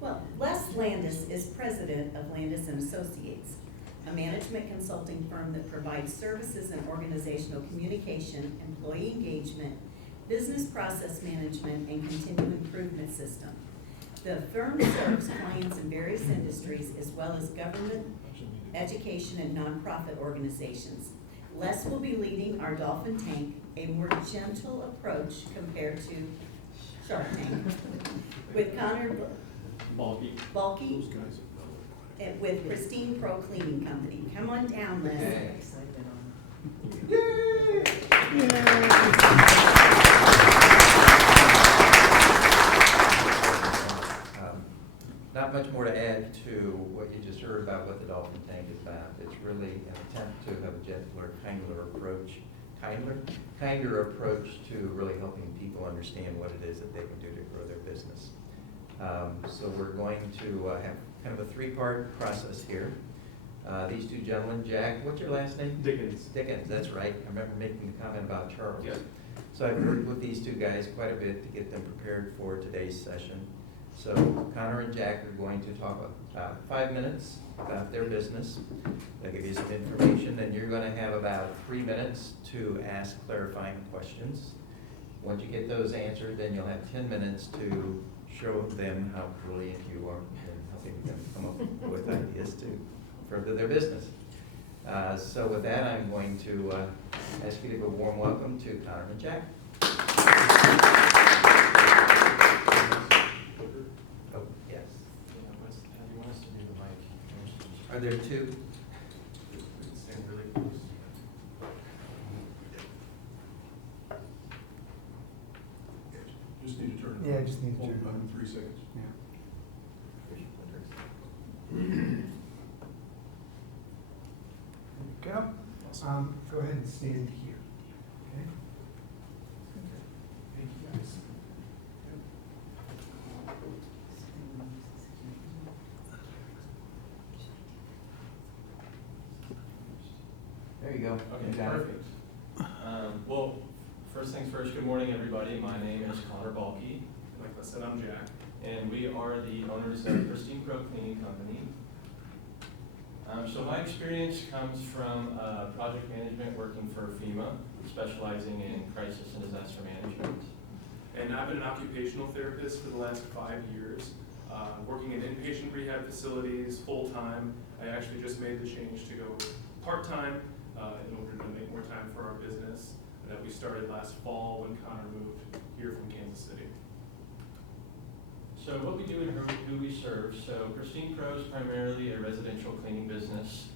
Well, Les Landis is president of Landis and Associates, a management consulting firm that provides services in organizational communication, employee engagement, business process management, and continuous improvement system. The firm serves clients in various industries as well as government, education, and nonprofit organizations. Les will be leading our Dolphin Tank, a more gentle approach compared to Shark Tank, with Connor Balke, and with PristinePro Cleaning Company. Come on down, Les. Yay! Not much more to add to what you just heard about what the Dolphin Tank is about. It's really an attempt to have a gentler, kinder approach to really helping people understand what it is that they can do to grow their business. So we're going to have kind of a three-part process here. These two gentlemen, Jack, what's your last name? Dickens. Dickens, that's right. I remember making the comment about Charles. Yeah. So I've worked with these two guys quite a bit to get them prepared for today's session. So Connor and Jack are going to talk about 5 minutes about their business. They'll give you some information, and you're going to have about 3 minutes to ask clarifying questions. Once you get those answered, then you'll have 10 minutes to show them how brilliant you are in helping them come up with ideas to further their business. So with that, I'm going to ask you to give a warm welcome to Connor and Jack. Oh, yes. How do you want us to do the mic? Are there two? Stand really close. Just need to turn it on. Yeah, just need to Hold turn it it on. in 3 seconds. Yeah. There you go. Go ahead and stand here. Okay. Thank you, guys. There you go. Okay, You got it. perfect. Well, first things first, good morning, everybody. My name is Connor Balke. Like I said, I'm Jack. And we are the owners of PristinePro Cleaning Company. So my experience comes from project management working for FEMA, specializing in crisis and disaster management. And I've been an occupational therapist for the last 5 years, working in inpatient rehab facilities full-time. I actually just made the change to go part-time in order to make more time for our business that we started last fall when Connor moved here from Kansas City. So what we do and who we serve, so PristinePro is primarily a residential cleaning business.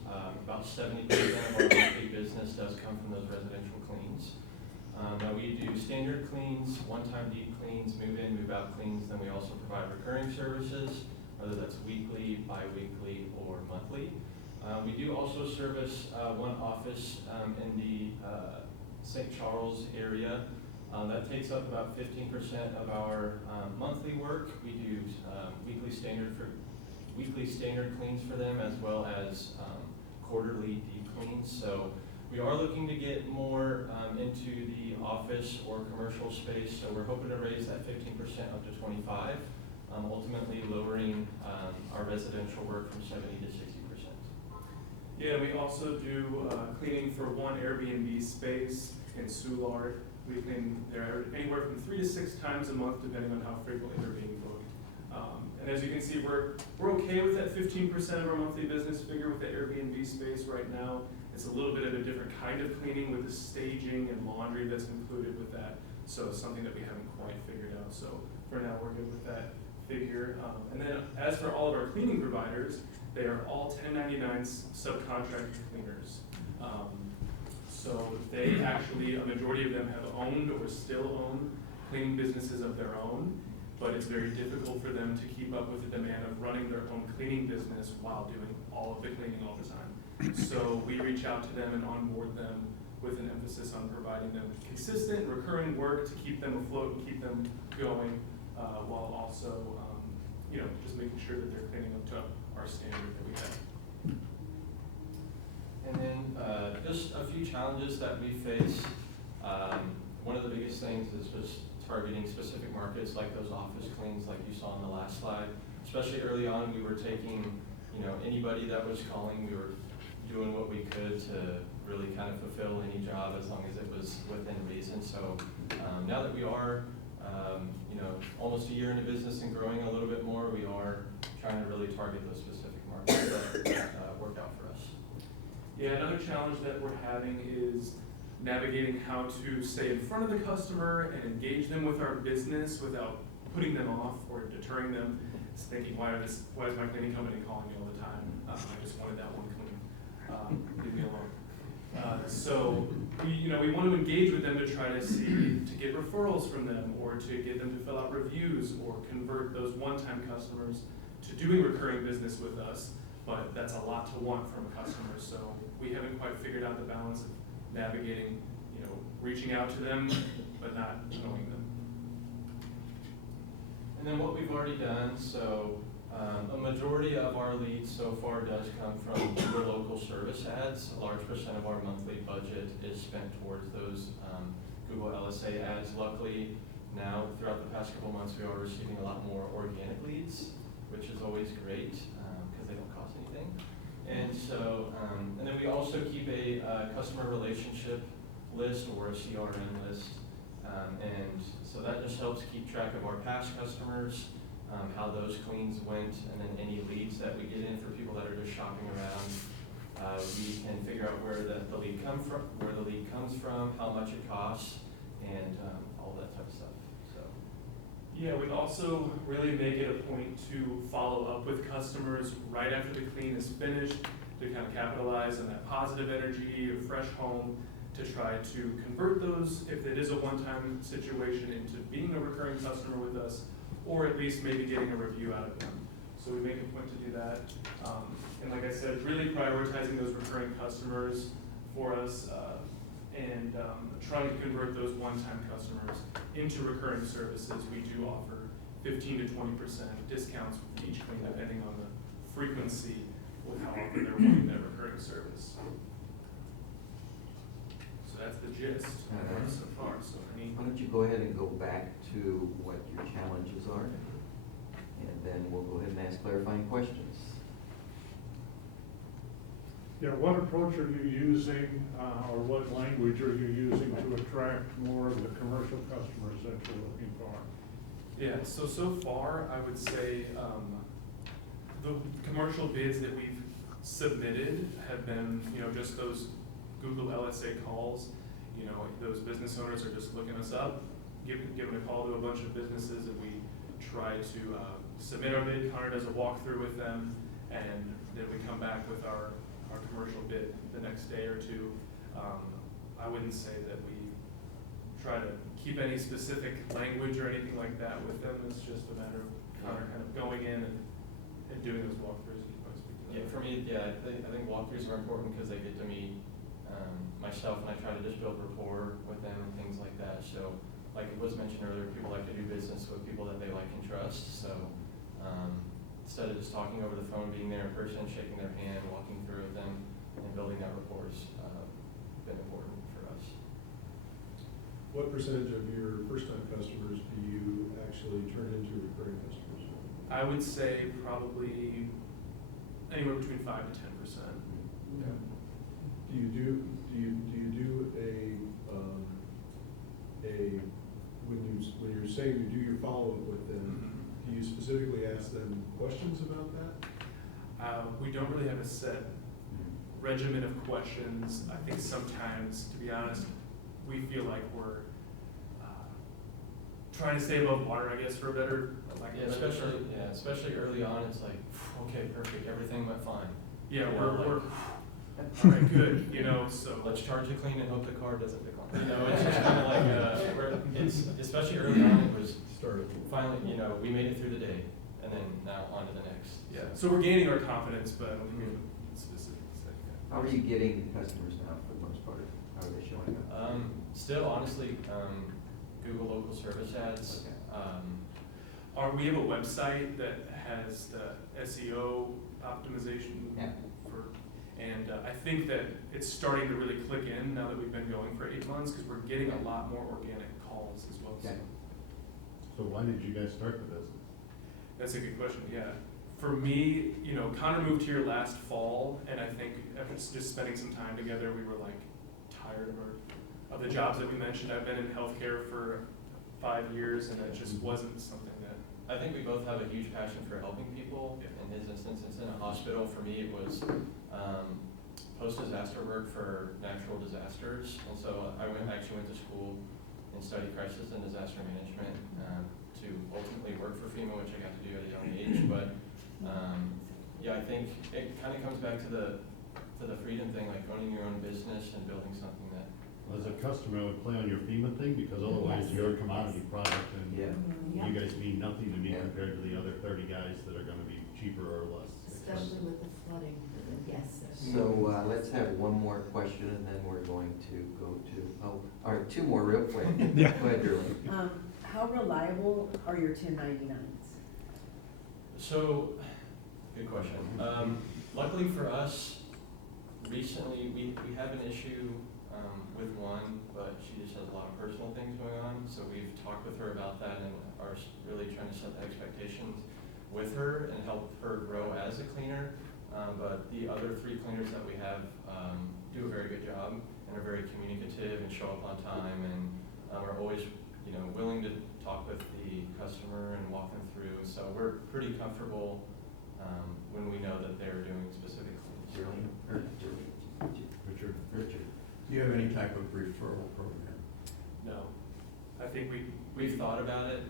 About 70% of our monthly business does come from those residential cleans. Now we do standard cleans, one-time deep cleans, move-in, move-out cleans, then we also provide recurring services, whether that's weekly, bi-weekly, or monthly. We do also service one office in the St. Charles area. That takes up about 15% of our monthly work. We do weekly standard cleans for them, as well as quarterly deep cleans. So we are looking to get more into the office or commercial space. So we're hoping to raise that 15% up to 25, ultimately lowering our residential work from 70 to 60%. Yeah, we also do cleaning for one Airbnb space in Soulard. We clean there anywhere from 3 to 6 times a month, depending on how frequently they're being booked. And as you can see, we're okay with that 15% of our monthly business figure with the Airbnb space right now. It's a little bit of a different kind of cleaning with the staging and laundry that's included with that. So it's something that we haven't quite figured out. So for now, we're good with that figure. And then as for all of our cleaning providers, they are all 1099 subcontract cleaners. So they actually, a majority of them have owned or still own cleaning businesses of their own, but it's very difficult for them to keep up with the demand of running their own cleaning business while doing all of the cleaning all the time. So we reach out to them and onboard them with an emphasis on providing them consistent, recurring work to keep them afloat and keep them going, while also, just making sure that they're cleaning up to our standard that we have. And then just a few challenges that we face. One of the biggest things is just targeting specific markets like those office cleans like you saw on the last slide, especially early on, we were taking, anybody that was calling, we were doing what we could to really kind of fulfill any job as long as it was within reason. So now that we are, almost a year into business and growing a little bit more, we are trying to really target those specific markets that worked out for us. Yeah, another challenge that we're having is navigating how to stay in front of the customer and engage them with our business without putting them off or deterring them. It's thinking, why is my cleaning company calling me all the time? I just wanted that one clean. Leave me alone. So we want to engage with them to try to get referrals from them, or to get them to fill out reviews, or convert those one-time customers to doing recurring business with us. But that's a lot to want from a customer. So we haven't quite figured out the balance of navigating, reaching out to them, but not knowing them. And then what we've already done, so a majority of our leads so far does come from the local service ads. A large percent of our monthly budget is spent towards those Google LSA ads. Luckily, now throughout the past couple months, we are receiving a lot more organic leads, which is always great because they don't cost anything. And so, and then we also keep a customer relationship list, or a CRM list. And so that just helps keep track of our past customers, how those cleans went, and then any leads that we get in for people that are just shopping around. We can figure out where the lead comes from, how much it costs, and all that type of stuff. So. Yeah, we also really make it a point to follow up with customers right after the clean is finished, to kind of capitalize on that positive energy, a fresh home, to try to convert those, if it is a one-time situation, into being a recurring customer with us, or at least maybe getting a review out of them. So we make a point to do that. And like I said, really prioritizing those recurring customers for us, and trying to convert those one-time customers into recurring services. We do offer 15 to 20% discounts with each clean, depending on the frequency with how often they're wanting that recurring service. So that's the gist so far. So Why don't you go ahead and go back to what your challenges are, and then we'll go ahead and ask clarifying questions. Yeah, what approach are you using, or what language are you using to attract more of the commercial customers that you're looking for? Yeah, so far, I would say the commercial bids that we've submitted have been, just those Google LSA calls. Those business owners are just looking us up, giving a call to a bunch of businesses, and we try to submit our bid. Connor does a walkthrough with them, and then we come back with our commercial bid the next day or two. I wouldn't say that we try to keep any specific language or anything like that with them. It's just a matter of Connor kind of going in and doing those walkthroughs. Yeah, for me, I think walkthroughs are important because they get to meet myself, and I try to just build rapport with them and things like that. So, like it was mentioned earlier, people like to do business with people that they like and trust. So, instead of just talking over the phone, being there in person, shaking their hand, walking through with them, and building that rapport has been important for us. What percentage of your first-time customers do you actually turn into recurring customers? I would say probably anywhere between 5 to 10%. Yeah. Do you do when you're saying you do your follow-up with them, do you specifically ask them questions about that? We don't really have a set regimen of questions. I think sometimes, to be honest, we feel like we're trying to stay above water, I guess, for a better, especially early on. It's like, okay, perfect, everything went fine. Yeah, we're all right, good. So let's charge the clean and hope the car doesn't decline. It's just kind of like it's especially early on. It was finally, we made it through the day, and then now on to the next. Yeah, so we're gaining our confidence, but I don't think we have a specific thing. How are you getting customers now for the most part? How are they showing up? Still, honestly, Google local service ads. Okay. We have a website that has the SEO optimization and I think that it's starting to really click in now that we've been going for 8 months, because we're getting a lot more organic calls as well. Okay. So why did you guys start the business? That's a good question, yeah. For me, you know, Connor moved here last fall, and I think after just spending some time together, we were like tired of the jobs that we mentioned. I've been in healthcare for 5 years, and it just wasn't something that. I think we both have a huge passion for helping people. In his instance, it's in a hospital. For me, it was post-disaster work for natural disasters. And so I actually went to school and studied crisis and disaster management to ultimately work for FEMA, which I got to do at a young age. But yeah, I think it kind of comes back to the freedom thing, like owning your own business and building something that. As a customer, I would play on your FEMA thing, because otherwise Yes. you're a commodity product, and Yeah. you guys mean nothing to me Yeah. compared to the other 30 guys that are gonna be cheaper or less. Especially with the flooding. Yes. So let's have one more question, and then we're going to go to, all right, two more real quick. Yeah. Go ahead, Drew. How reliable are your 1099s? So, good question. Luckily for us, recently we have an issue with one, but she just has a lot of personal things going on. So we've talked with her about that and are really trying to set the expectations with her and help her grow as a cleaner. But the other 3 cleaners that we have do a very good job and are very communicative and show up on time and are always, you know, willing to talk with the customer and walk them through. So we're pretty comfortable when we know that they're doing specific cleans. Richard? Richard. Do you have any type of referral program? No. I think We've thought about it,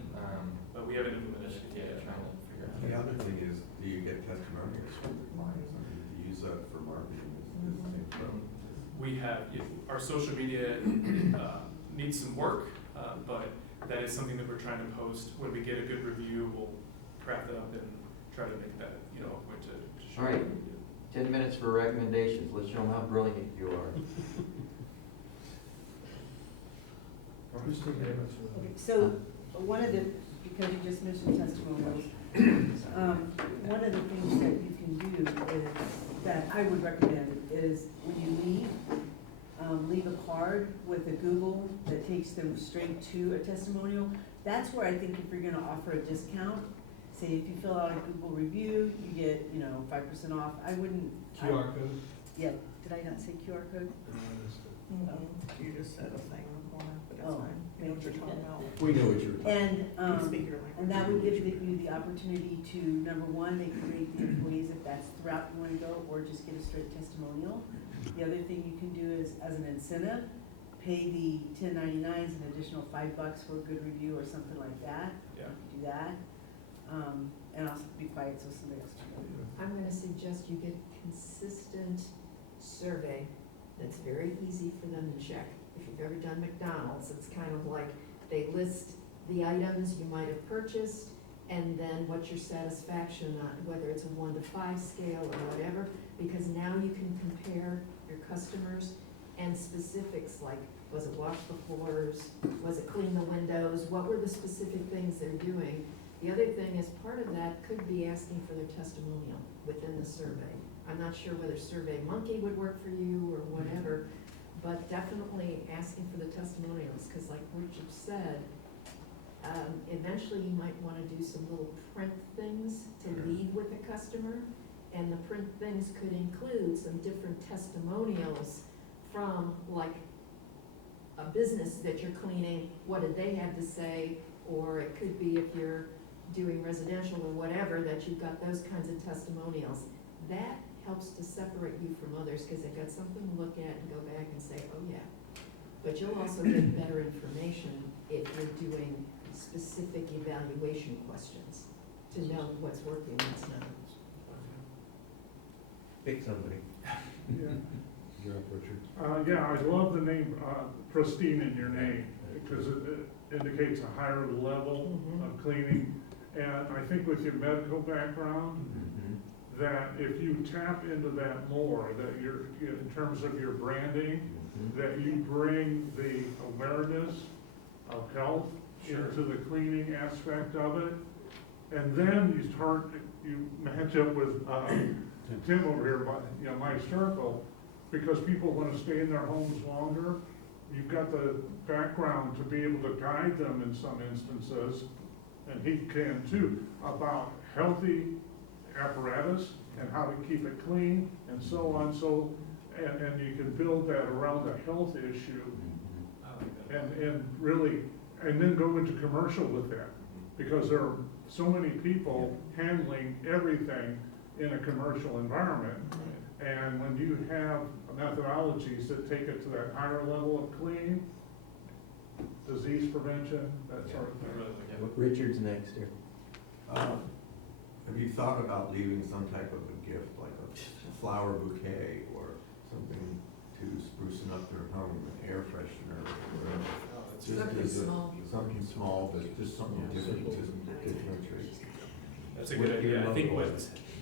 but we haven't implemented it yeah, yet. trying to figure it out. The other thing is, do you get testimonials from the clients? I mean, to use that for marketing is the same problem. We have, our social media needs some work, but that is something that we're trying to post. When we get a good review, we'll craft it up and try to make that, you know, a point to show. All right. 10 minutes for recommendations. Let's show them how brilliant you are. Okay, so one of the, because you just mentioned testimonials, one of the things that you can do is, that I would recommend is when you leave a card with a Google that takes them straight to a testimonial. That's where I think if you're gonna offer a discount, say if you fill out a Google review, you get, 5% off. I wouldn't. QR code? Yeah, did I not say QR code? You just said a thing in the corner, but it's Oh, fine. You know what you're talking about. We know what you're talking And, You speak your language. and that would give you the opportunity to, number one, they can rate the employees if that's the route you wanna go, or just get a straight testimonial. The other thing you can do is, as an incentive, pay the 1099s an additional $5 for a good review or something like that. Yeah. Do that. And I'll be quiet so somebody else can. I'm gonna suggest you get consistent survey that's very easy for them to check. If you've ever done McDonald's, it's kind of like they list the items you might have purchased and then what's your satisfaction on, whether it's a 1 to 5 scale or whatever, because now you can compare your customers and specifics like, was it wash the floors, was it clean the windows, what were the specific things they're doing? The other thing is, part of that could be asking for their testimonial within the survey. I'm not sure whether SurveyMonkey would work for you or whatever, but definitely asking for the testimonials, because like Richard said, eventually you might want to do some little print things to leave with the customer, and the print things could include some different testimonials from like a business that you're cleaning, what did they have to say, or it could be if you're doing residential or whatever, that you've got those kinds of testimonials. That helps to separate you from others, because they've got something to look at and go back and say, oh yeah. But you'll also get better information if you're doing specific evaluation questions to know what's working and what's not. Pick somebody. You're up, Richard. Yeah, I love the name, Pristine in your name, because it indicates a higher level of cleaning. And I think with your medical background, that if you tap into that more, that you're, in terms of your branding, that you bring the awareness of health into the cleaning aspect of it. And then you match up with Tim over here, my circle, because people want to stay in their homes longer. You've got the background to be able to guide them in some instances and he can too, about healthy apparatus and how to keep it clean and so on, so, and you can build that around the health issue and really, and then go into commercial with that, because there are so many people handling everything in a commercial environment. And when you have methodologies that take it to that higher level of cleaning, disease prevention, that sort of thing. Richard's next here. Have you thought about leaving some type of a gift, like a flower bouquet or something to sprucing up their home, an air freshener or whatever? Just Something as a- small. Something small, but just something different to differentiate. That's a good idea. I think what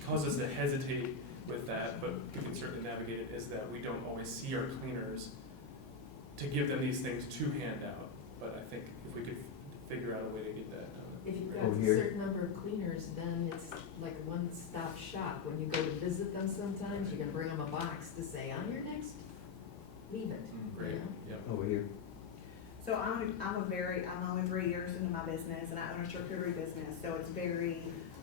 causes us to hesitate with that, but we can certainly navigate it, is that we don't always see our cleaners to give them these things to hand out. But I think if we could figure out a way to get that done. If you've Oh, got a here. certain number of cleaners, then it's like a one-stop shop. When you go to visit them sometimes, you're gonna bring them a box to say, on your next, leave it. Great, you know? yep. Over here. So I'm only 3 years into my business, and I own a charcuterie business, so it's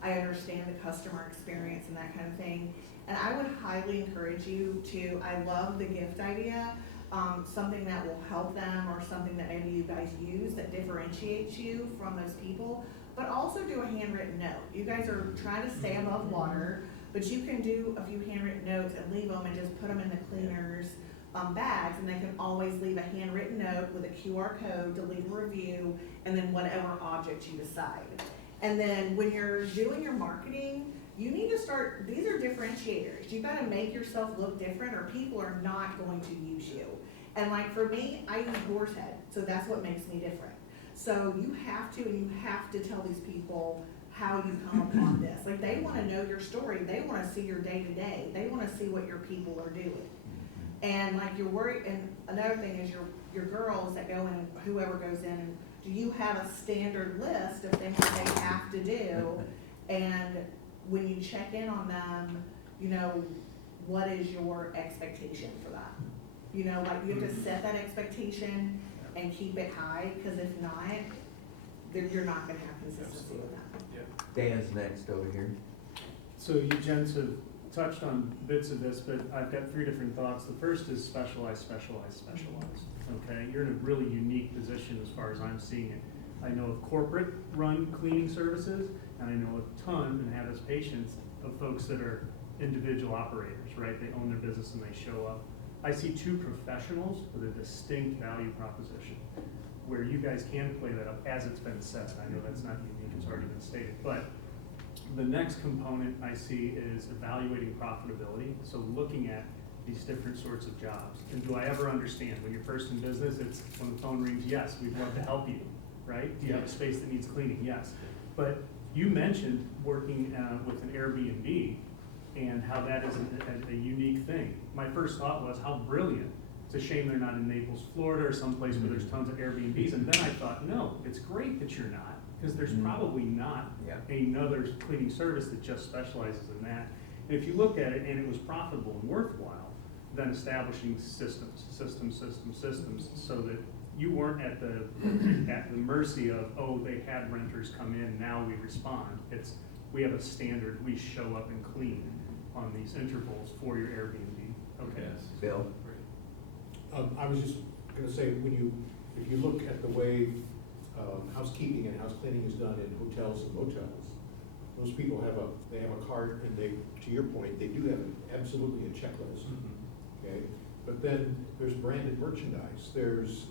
I understand the customer experience and that kind of thing. And I would highly encourage you I love the gift idea, something that will help them or something that maybe you guys use that differentiates you from those people, but also do a handwritten note. You guys are trying to stay above water, but you can do a few handwritten notes and leave them and just put them in the cleaners bags, and they can always leave a handwritten note with a QR code to leave a review, and then whatever object you decide. And then when you're doing your marketing, you need to start, these are differentiators. You gotta make yourself look different or people are not going to use you. And like for me, I use boar's head, so that's what makes me different. So you have to tell these people how you come upon this. Like they wanna know your story, they wanna see your day to day, they wanna see what your people are doing. And like you're worried, and another thing is your girls that go in, whoever goes in, and do you have a standard list of things that they have to do? And when you check in on them, you know, what is your expectation for that? You know, like you have to set that expectation and keep it high, because if not, then you're not gonna have consistency with that. Yeah. Dan's next over here. So you gents have touched on bits of this, but I've got 3 different thoughts. The first is specialize. Okay, you're in a really unique position as far as I'm seeing it. I know of corporate run cleaning services, and I know a ton, and have as patients, of folks that are individual operators, right? They own their business and they show up. I see 2 professionals with a distinct value proposition, where you guys can play that up as it's been said. I know that's not unique, it's already been stated, but the next component I see is evaluating profitability. So looking at these different sorts of jobs. And do I ever understand, when you're first in business, it's when the phone rings, yes, we'd love to help you, right? Do you have a space that needs cleaning? Yes. But you mentioned working with an Airbnb and how that is a unique thing. My first thought was, how brilliant. It's a shame they're not in Naples, Florida, or someplace where there's tons of Airbnbs. And then I thought, no, it's great that you're not, because there's probably not another cleaning service that just specializes in that. And if you look at it and it was profitable and worthwhile, then establishing systems, so that you weren't at the mercy of, oh, they had renters come in, now we respond. It's, we have a standard, we show up and clean on these intervals for your Airbnb. Okay. Yes. Bill? I was just gonna say, if you look at the way housekeeping and house cleaning is done in hotels and motels, those people have a cart, and they, to your point, they do have absolutely a checklist, okay? But then there's branded merchandise. There's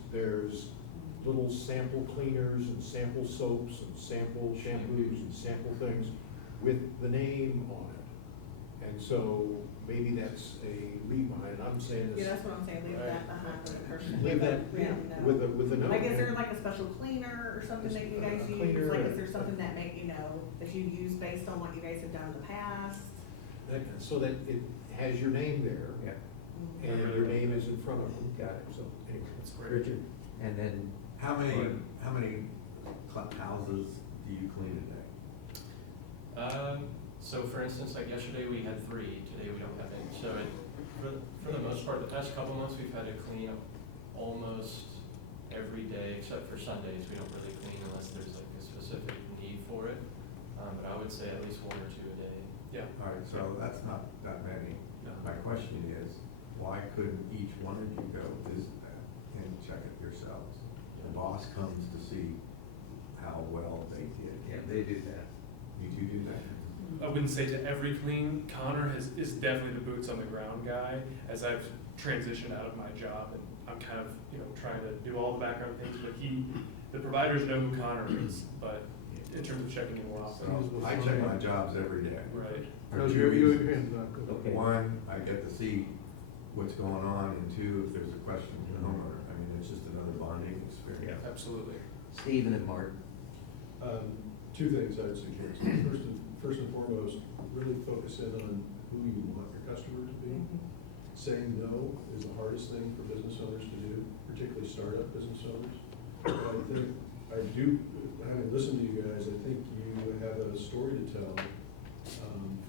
little sample cleaners and sample soaps and sample shampoos and sample things with the name on it. And so maybe that's a leave behind. I'm saying this. Yeah, that's what I'm saying, leave that behind with a person. Leave that, with a note. Like, is there like a special cleaner or something that you guys use? Cleaner, Like, is there something that that you use based on what you guys have done in the past? So that it has your name there. Yeah. And your name is in front of them. Got it. So, anyway. That's great. Richard? And then, How many houses do you clean a day? So for instance, like yesterday we had 3, today we don't have any. So for the most part, the past couple months, we've had to clean almost every day, except for Sundays. We don't really clean unless there's like a specific need for it, but I would say at least 1 or 2 a day. Yeah. All right, so that's not that many. No. My question is, why couldn't each one of you go visit that and check it yourselves? The boss comes to see how well they did. Yeah, they do that. You two do that? I wouldn't say to every clean. Connor is definitely the boots on the ground guy. As I've transitioned out of my job, and I'm kind of trying to do all the background things. But the providers know who Connor is. But in terms of checking in more often, So I check my jobs every day. right? For No, 2 your reasons. hands up. Okay. One, I get to see what's going on, and 2, if there's a question from the homeowner. I mean, it's just another bonding experience. Absolutely. Stephen and Mark. 2 things I would suggest. First and foremost, really focus in on who you want your customer to be. Saying no is the hardest thing for business owners to do, particularly startup business owners. Having listened to you guys, I think you have a story to tell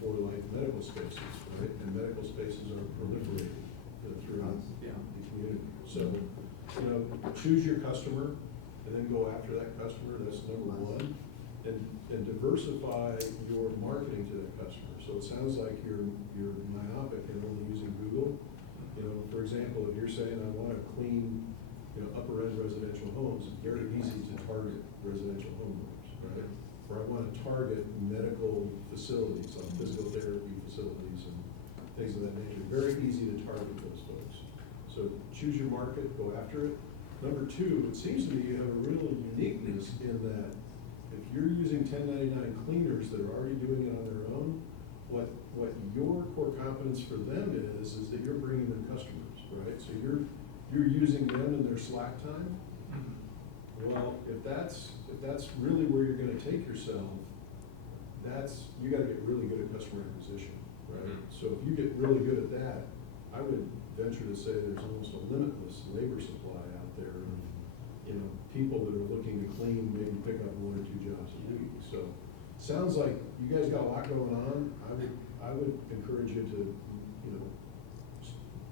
for like medical spaces, right? And medical spaces are proliferating throughout Yeah. the community. So, choose your customer and then go after that customer. That's number one. And diversify your marketing to that customer. So it sounds like you're myopic and only using Google. For example, if you're saying I want to clean, upper end residential homes, it's very easy to target residential homeowners, right? Or I want to target medical facilities, like physical therapy facilities and things of that nature. Very easy to target those folks. So choose your market, go after it. Number 2, it seems to me you have a real uniqueness in that if you're using 1099 cleaners that are already doing it on their own, what your core competence for them is that you're bringing them customers, right? So you're using them in their slack time. Well, if that's really where you're going to take yourself, you got to get really good at customer acquisition, right? So if you get really good at that, I would venture to say there's almost a limitless labor supply out there. People that are looking to clean, maybe pick up 1 or 2 jobs a week. So, sounds like you guys got a lot going on. I would encourage you to,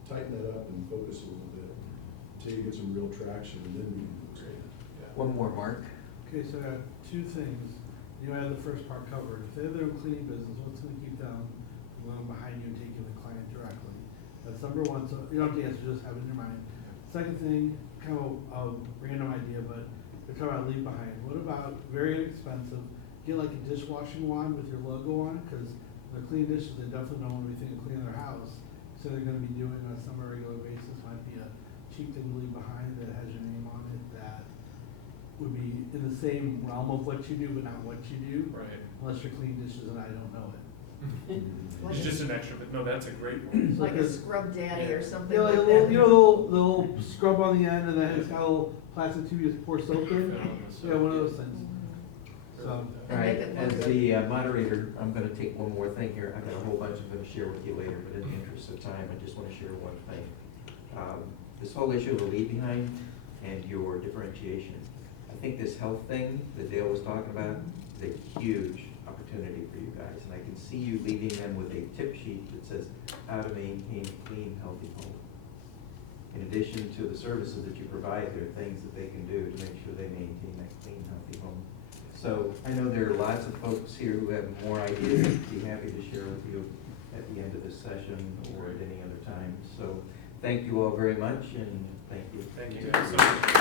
tighten that up and focus a little bit until you get some real traction, and then you can expand. One more, Mark. Okay, so I got 2 things. You had the first part covered. If they have their own cleaning business, what's gonna keep them from going behind you and taking the client directly? That's number 1, so you don't have to answer, just have it in your mind. Second thing, kind of a random idea, but we're talking about leave behind. What about very inexpensive, get like a dishwashing wand with your logo on it, because the clean dishes, they definitely don't want to be thinking of cleaning their house. So they're gonna be doing on some regular basis, might be a cheap thing to leave behind that has your name on it, that would be in the same realm of what you do, but not what you do. Right. Unless you're clean dishes and I don't know it. It's just an extra, but no, that's a great one. Like a scrub daddy or something You know, like like that. the little scrub on the end, and then it's got a little plastic tube you just pour soap in. Yeah, one of those things. So, All And right, make it as look the moderator, I'm gonna take one more thing here. I've got a whole bunch I'm gonna share with you later, but in the interest of time, I just wanna share one thing. This whole issue of the leave behind and your differentiation. I think this health thing that Dale was talking about is a huge opportunity for you guys. And I can see you leaving them with a tip sheet that says how to maintain a clean, healthy home. In addition to the services that you provide, there are things that they can do to make sure they maintain that clean, healthy home. So I know there are lots of folks here who have more ideas. I'd be happy to share with you at the end of this session or at any other time. So thank you all very much, and thank you. Thank you guys so much.